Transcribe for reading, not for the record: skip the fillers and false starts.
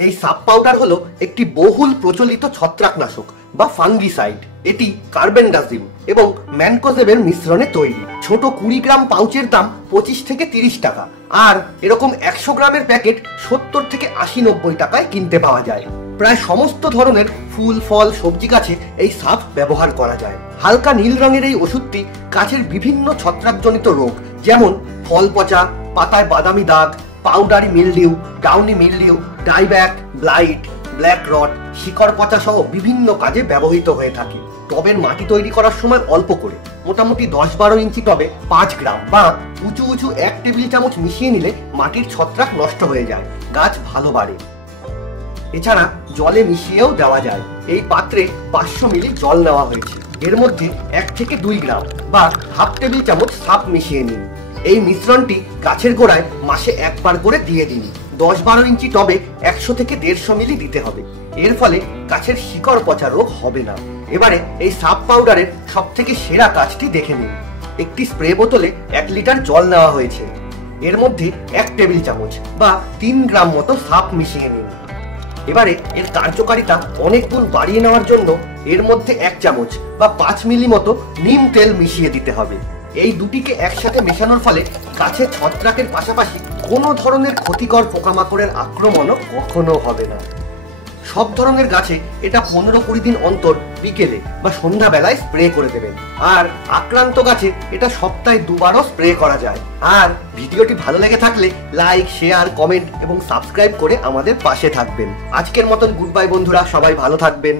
এই সাপ পাউডার হলো একটি বহুল প্রচলিত ছত্রাকনাশক বা ফাঙ্গিসাইড। এটি কার্বেন্ডাজিম এবং ম্যানকোজেবের মিশ্রণে তৈরি। ছোট 20 গ্রাম পাউচের দাম 25 থেকে 30 টাকা, আর এরকম 100 গ্রামের প্যাকেট 70 থেকে 80-90 টাকায় কিনতে পাওয়া যায়। প্রায় সমস্ত ধরনের ফুল, ফল, সবজি গাছে এই সাপ ব্যবহার করা যায়। হালকা নীল রঙের এই ওষুধটি গাছের বিভিন্ন ছত্রাকজনিত রোগ, যেমন ফল পচা, পাতায় বাদামি দাগ, powdery mildew, downy mildew, dieback, blight, black rot, শিকড় পচা সহ বিভিন্ন কাজে ব্যবহৃত হয়ে থাকে। টবের মাটি তৈরি করার সময় অল্প করে, মোটামুটি 10-12 ইঞ্চি টবে 5 গ্রাম বা উঁচু উঁচু 1 টেবিল চামচ মিশিয়ে নিলে মাটির ছত্রাক নষ্ট হয়ে যায়, গাছ ভালো বাড়ে। এছাড়া জলে মিশিয়েও দেওয়া যায়। এই পাত্রে 500 মিলি জল নেওয়া হয়েছে। এর মধ্যে 1 থেকে 2 গ্রাম বা হাফ টেবিল চামচ সাপ মিশিয়ে নিন। এই মিশ্রণটি গাছের গোড়ায় মাসে একবার করে দিয়ে দিন। 10-12 ইঞ্চি টবে 100 থেকে 150 মিলি দিতে হবে। এর ফলে গাছের শিকড় পচা রোগ হবে না। এবারে এই সাপ পাউডারের সব থেকে সেরা কাজটি দেখে নিন। একটি স্প্রে বোতলে 1 লিটার জল নেওয়া হয়েছে। এর মধ্যে 1 টেবিল চামচ বা 3 গ্রাম মতো সাপ মিশিয়ে নিন। এবারে এর কার্যকারিতা অনেক গুণ বাড়িয়ে নেওয়ার জন্য এর মধ্যে 1 চামচ বা 5 মিলি মতো নিম তেল মিশিয়ে দিতে হবে। এই দুটিকে একসাথে মেশানোর ফলে গাছের ছত্রাকের পাশাপাশি কোনো ধরনের ক্ষতিকর পোকামাকড়ের আক্রমণও কখনো হবে না। সব ধরনের গাছে এটা 15-20 দিন অন্তর বিকেলে বা সন্ধ্যাবেলায় স্প্রে করে দেবেন। আর আক্রান্ত গাছে এটা সপ্তাহে 2 বারও স্প্রে করা যায়। আর ভিডিওটি ভালো লেগে থাকলে লাইক, শেয়ার, কমেন্ট এবং সাবস্ক্রাইব করে আমাদের পাশে থাকবেন। আজকের মতন গুড বাই বন্ধুরা, সবাই ভালো থাকবেন।